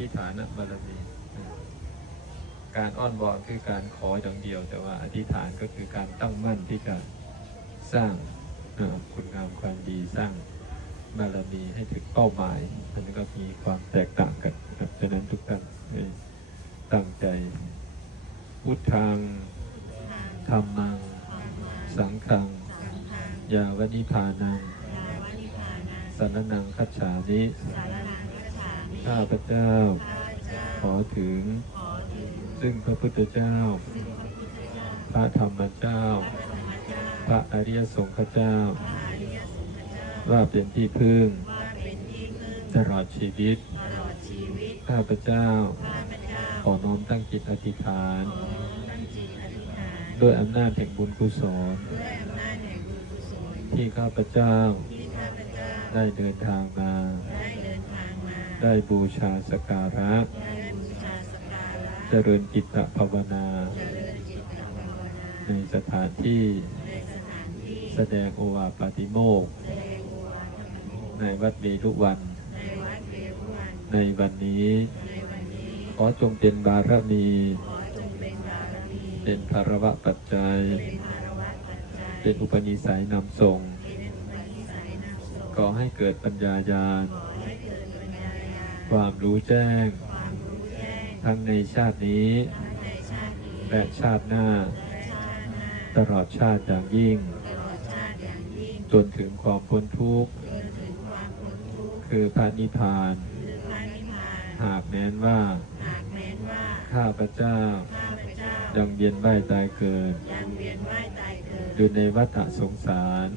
ธิษฐานบารมีการอ้อนวอนคือการขออย่างเดียว แต่ว่าอธิษฐานก็คือการตั้งมั่นที่จะสร้างเอ่อคุณงามความดีสร้างบารมีให้ถึงเป้าหมาย อันนี้ก็มีความแตกต่างกันนะครับฉะนั้นทุกท่านให้ตั้งใจพุทธังธรรมัง สังฆัง ยาวนิพานังสารนังคัจฉามิ ข้าพเจ้า ขอถึง ซึ่งพระพุทธเจ้า พระธรรมเจ้า พระอริยสงฆ์เจ้า ว่าเป็นที่พึ่ง ตลอดชีวิต ข้าพเจ้า ขอน้อมตั้งจิตอธิษฐาน ด้วยอำนาจแห่งบุญกุศล ที่ข้าพเจ้าได้เดินทางมา ได้บูชาสกการะ เจริญจิตตภาวนา ในสถานที่แสดงโอวาทปาติโมกข์ในวัดเวรุวัน ในวันนี้ ขอจงเป็นบารมี เป็นภารวะปัจจัย เป็นอุปนิสัยนำส่งก่อให้เกิดปัญญาญาณ ความรู้แจ้ง ทั้งในชาตินี้ และชาติหน้า ตลอดชาติอย่างยิ่ง จนถึงความพ้นทุกข์ คือพระนิพพาน หากแม้นว่า ข้าพเจ้ายังเวียนว่ายตายเกิด อยู่ในวัฏสงสาร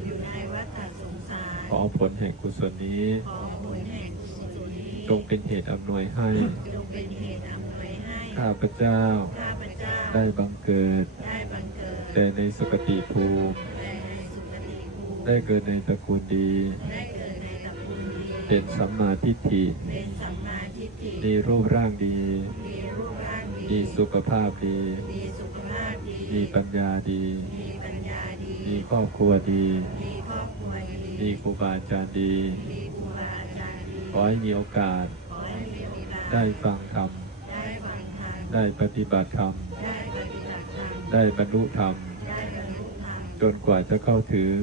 ขอผลแห่งกุศลนี้ จงเป็นเหตุอำนวยให้ ข้าพเจ้า ได้บังเกิด แต่ในสุคติภูมิ ได้เกิดในตระกูลดี เป็นสัมมาทิฏฐิมีรูปร่างดี มีสุขภาพดี มีปัญญาดี มีครอบครัวดี มีครูบาอาจารย์ดี ขอให้มีโอกาส ได้ฟังธรรม ได้ปฏิบัติธรรม ได้บรรลุธรรม จนกว่าจะเข้าถึง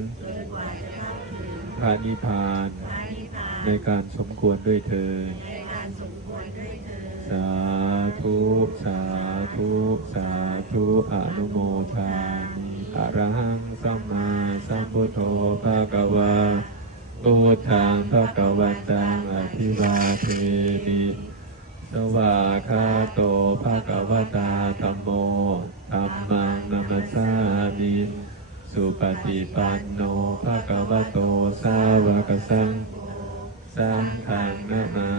พระนิพพานในการสมควรด้วยเธอญสาธุ สาธุ สาธุอนุโมทามิอะระหังสัมมาสัมพุทโธภะคะวาพุทธังภะคะวันตัง ทิวาเทมิสวาคาโตภะคะวตาธัมโมธัมมังนัมสามิสุปฏิปันโนภะคะวโตสาวกสังสังฆังนามา